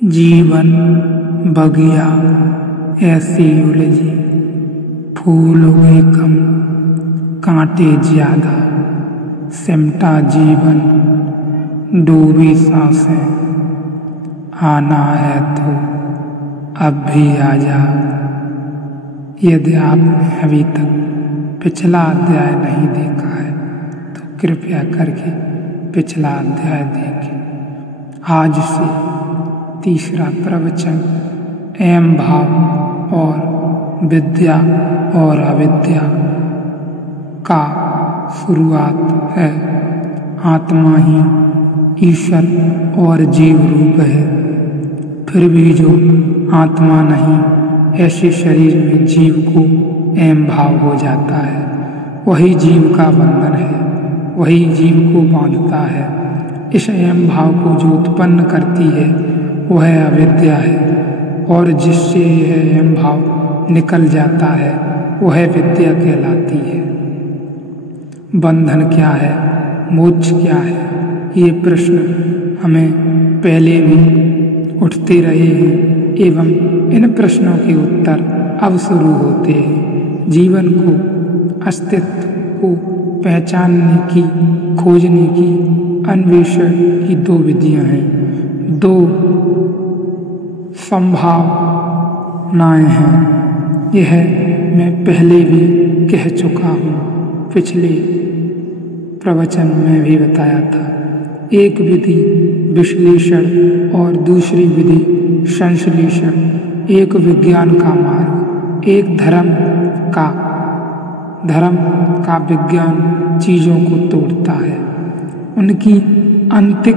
जीवन बगिया ऐसी उलझी, फूल उगे कम कांटे ज्यादा, सिमटा जीवन डूबी सांसें, आना है तो अब भी आजा। यदि आपने अभी तक पिछला अध्याय नहीं देखा है तो कृपया करके पिछला अध्याय देखें। आज से तीसरा प्रवचन एम भाव और विद्या और अविद्या का शुरुआत है। आत्मा ही ईश्वर और जीव रूप है, फिर भी जो आत्मा नहीं ऐसे शरीर में जीव को एम भाव हो जाता है। वही जीव का बंधन है, वही जीव को बांधता है। इस एम भाव को जो उत्पन्न करती है वह अविद्या है, और जिससे यह एम भाव निकल जाता है वह विद्या कहलाती है। बंधन क्या है, मोक्ष क्या है, ये प्रश्न हमें पहले भी उठते रहे हैं एवं इन प्रश्नों के उत्तर अब शुरू होते हैं। जीवन को, अस्तित्व को पहचानने की, खोजने की, अन्वेषण की दो विधियां हैं, दो संभावनाएं हैं। यह मैं पहले भी कह चुका हूँ, पिछले प्रवचन में भी बताया था। एक विधि विश्लेषण और दूसरी विधि संश्लेषण, एक विज्ञान का मार्ग, एक धर्म का विज्ञान चीजों को तोड़ता है, उनकी अंतिक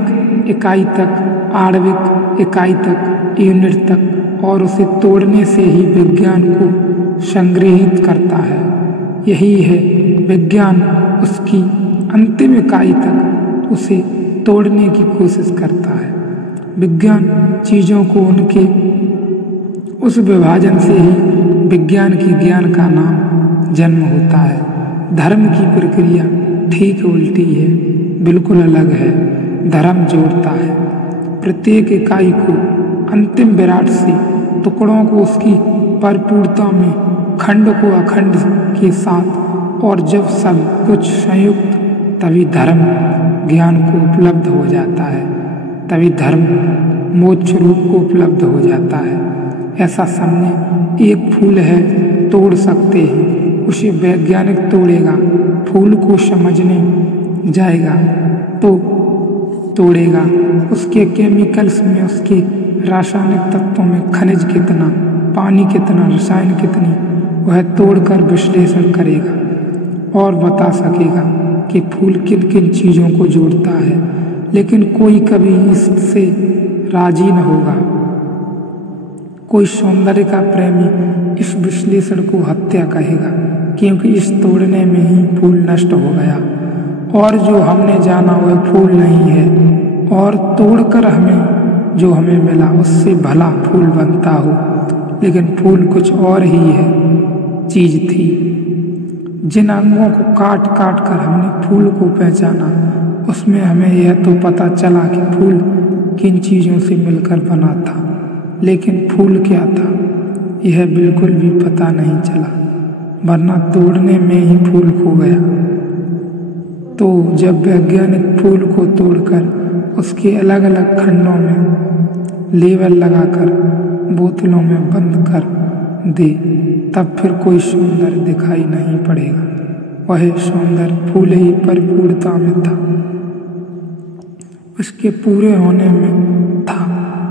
इकाई तक, आणविक इकाई तक, यूनिट तक, और उसे तोड़ने से ही विज्ञान को संग्रहित करता है। यही है विज्ञान, उसकी अंतिम इकाई तक उसे तोड़ने की कोशिश करता है। विज्ञान चीजों को उनके उस विभाजन से ही विज्ञान की ज्ञान का नाम जन्म होता है। धर्म की प्रक्रिया ठीक उल्टी है, बिल्कुल अलग है। धर्म जोड़ता है प्रत्येक इकाई को अंतिम विराट से, टुकड़ों को उसकी परिपूर्णता में, खंड को अखंड के साथ, और जब सब कुछ संयुक्त तभी धर्म ज्ञान को उपलब्ध हो जाता है, तभी धर्म मोक्ष रूप को उपलब्ध हो जाता है। ऐसा समझे, एक फूल है, तोड़ सकते हैं, उसे वैज्ञानिक तोड़ेगा, फूल को समझने जाएगा तो तोड़ेगा, उसके केमिकल्स में, उसके रासायनिक तत्वों में खनिज कितना, पानी कितना, रसायन कितनी, वह तोड़कर विश्लेषण करेगा और बता सकेगा कि फूल किन किन चीजों को जोड़ता है। लेकिन कोई कभी इससे राजी न होगा। कोई सौंदर्य का प्रेमी इस विश्लेषण को हत्या कहेगा, क्योंकि इस तोड़ने में ही फूल नष्ट हो गया, और जो हमने जाना वह फूल नहीं है, और तोड़कर जो हमें मिला उससे भला फूल बनता हो, लेकिन फूल कुछ और ही है, चीज थी। जिन अंगों को काट काट कर हमने फूल को पहचाना, उसमें हमें यह तो पता चला कि फूल किन चीजों से मिलकर बना था, लेकिन फूल क्या था यह बिल्कुल भी पता नहीं चला, वरना तोड़ने में ही फूल खो गया। तो जब वैज्ञानिक फूल को तोड़कर उसके अलग अलग खंडों में लेबल लगाकर बोतलों में बंद कर दे, तब फिर कोई सौंदर्य दिखाई नहीं पड़ेगा। वह सौंदर्य फूल ही परिपूर्णता में था, उसके पूरे होने में था।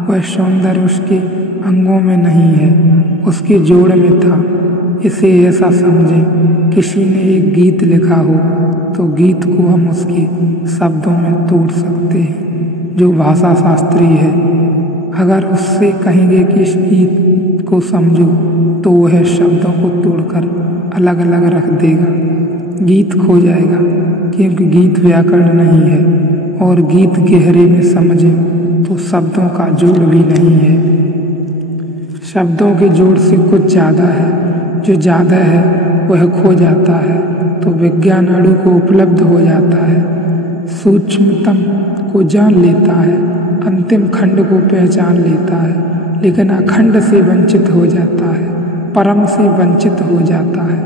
वह सौंदर्य उसके अंगों में नहीं है, उसके जोड़ में था। इसे ऐसा समझें, किसी ने एक गीत लिखा हो तो गीत को हम उसके शब्दों में तोड़ सकते हैं। जो भाषा शास्त्री है, अगर उससे कहेंगे कि इस गीत को समझो, तो वह शब्दों को तोड़कर अलग अलग रख देगा, गीत खो जाएगा, क्योंकि गीत व्याकरण नहीं है, और गीत गहरे में समझे तो शब्दों का जोड़ भी नहीं है। शब्दों के जोड़ से कुछ ज़्यादा है, जो ज़्यादा है वह खो जाता है, तो विज्ञान अणु को उपलब्ध हो जाता है, सूक्ष्मतम को जान लेता है, अंतिम खंड को पहचान लेता है, लेकिन अखंड से वंचित हो जाता है, परम से वंचित हो जाता है,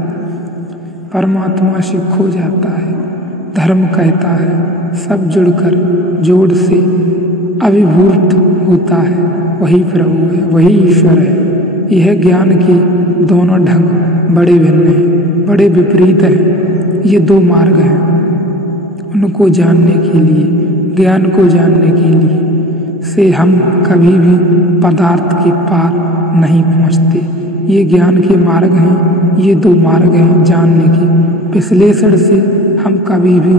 परमात्मा से खो जाता है। धर्म कहता है सब जुड़कर जोड़ से अभिभूत होता है, वही प्रभु है, वही ईश्वर है। यह ज्ञान के दोनों ढंग बड़े भिन्न हैं, बड़े विपरीत हैं। ये दो मार्ग हैं। उनको जानने के लिए, ज्ञान को जानने के लिए से हम कभी भी पदार्थ के पार नहीं पहुँचते। ये ज्ञान के मार्ग हैं, ये दो मार्ग हैं जानने के। विश्लेषण से हम कभी भी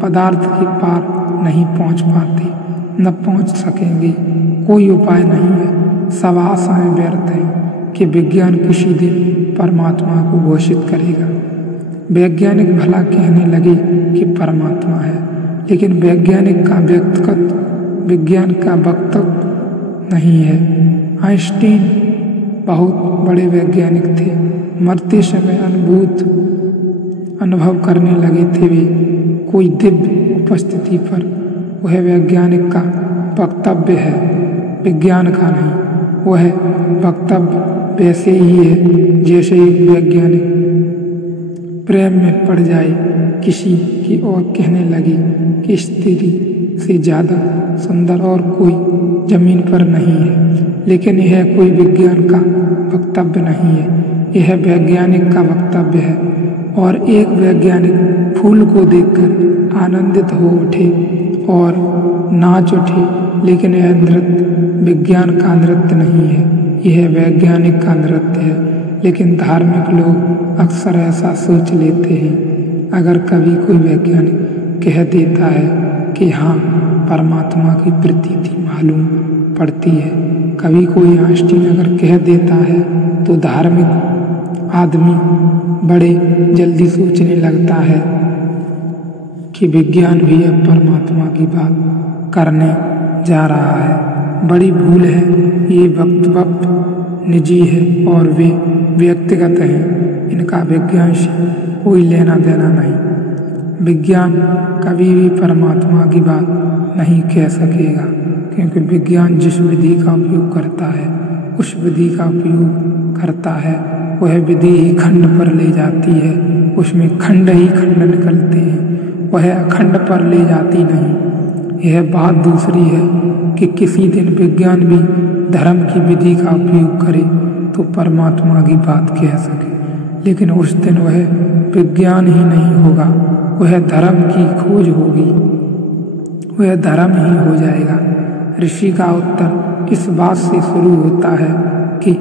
पदार्थ के पार नहीं पहुँच पाते, न पहुँच सकेंगे। कोई उपाय नहीं है। सब आशाएं व्यर्थ हैं कि विज्ञान किसी दिन परमात्मा को घोषित करेगा। वैज्ञानिक भला कहने लगे कि परमात्मा है, लेकिन वैज्ञानिक का व्यक्तिगत विज्ञान का वक्तव्य नहीं है। आइंस्टीन बहुत बड़े वैज्ञानिक थे, मरते समय अनुभव करने लगे थे वे कोई दिव्य उपस्थिति पर। वह वैज्ञानिक का वक्तव्य है, विज्ञान का नहीं। वह वक्तव्य वैसे ही है जैसे एक वैज्ञानिक प्रेम में पड़ जाए किसी की और कहने लगे कि स्त्री से ज़्यादा सुंदर और कोई जमीन पर नहीं है। लेकिन यह कोई विज्ञान का वक्तव्य नहीं है, यह वैज्ञानिक का वक्तव्य है। और एक वैज्ञानिक फूल को देखकर आनंदित हो उठे और नाच उठे, लेकिन यह नृत्य विज्ञान का नृत्य नहीं है, यह वैज्ञानिक का नृत्य है। लेकिन धार्मिक लोग अक्सर ऐसा सोच लेते हैं। अगर कभी कोई वैज्ञानिक कह देता है कि हाँ परमात्मा की प्रतीति मालूम पड़ती है, कभी कोई आइंस्टीन अगर कह देता है, तो धार्मिक आदमी बड़े जल्दी सोचने लगता है कि विज्ञान भी अब परमात्मा की बात करने जा रहा है। बड़ी भूल है। ये वक्तव्य निजी है और वे व्यक्तिगत हैं। इनका विज्ञान से कोई लेना देना नहीं। विज्ञान कभी भी परमात्मा की बात नहीं कह सकेगा, क्योंकि विज्ञान जिस विधि का उपयोग करता है, उस विधि का उपयोग करता है, वह विधि ही खंड पर ले जाती है। उसमें खंड ही खंड निकलते हैं, वह अखंड पर ले जाती नहीं। यह बात दूसरी है कि किसी दिन विज्ञान भी धर्म की विधि का उपयोग करे तो परमात्मा की बात कह सके, लेकिन उस दिन वह विज्ञान ही नहीं होगा, वह धर्म की खोज होगी, वह धर्म ही हो जाएगा। ऋषि का उत्तर इस बात से शुरू होता है कि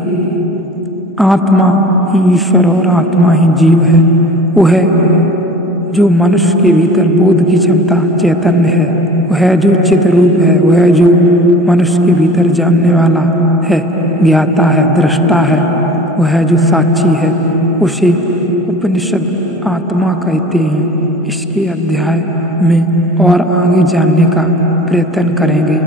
आत्मा ही ईश्वर और आत्मा ही जीव है। वह जो मनुष्य के भीतर बोध की क्षमता चैतन्य है, वह जो चित रूप है, वह जो मनुष्य के भीतर जानने वाला है, ज्ञाता है, दृष्टा है, वह जो साक्षी है, उसे उपनिषद आत्मा कहते हैं। इसके अध्याय में और आगे जानने का प्रयत्न करेंगे।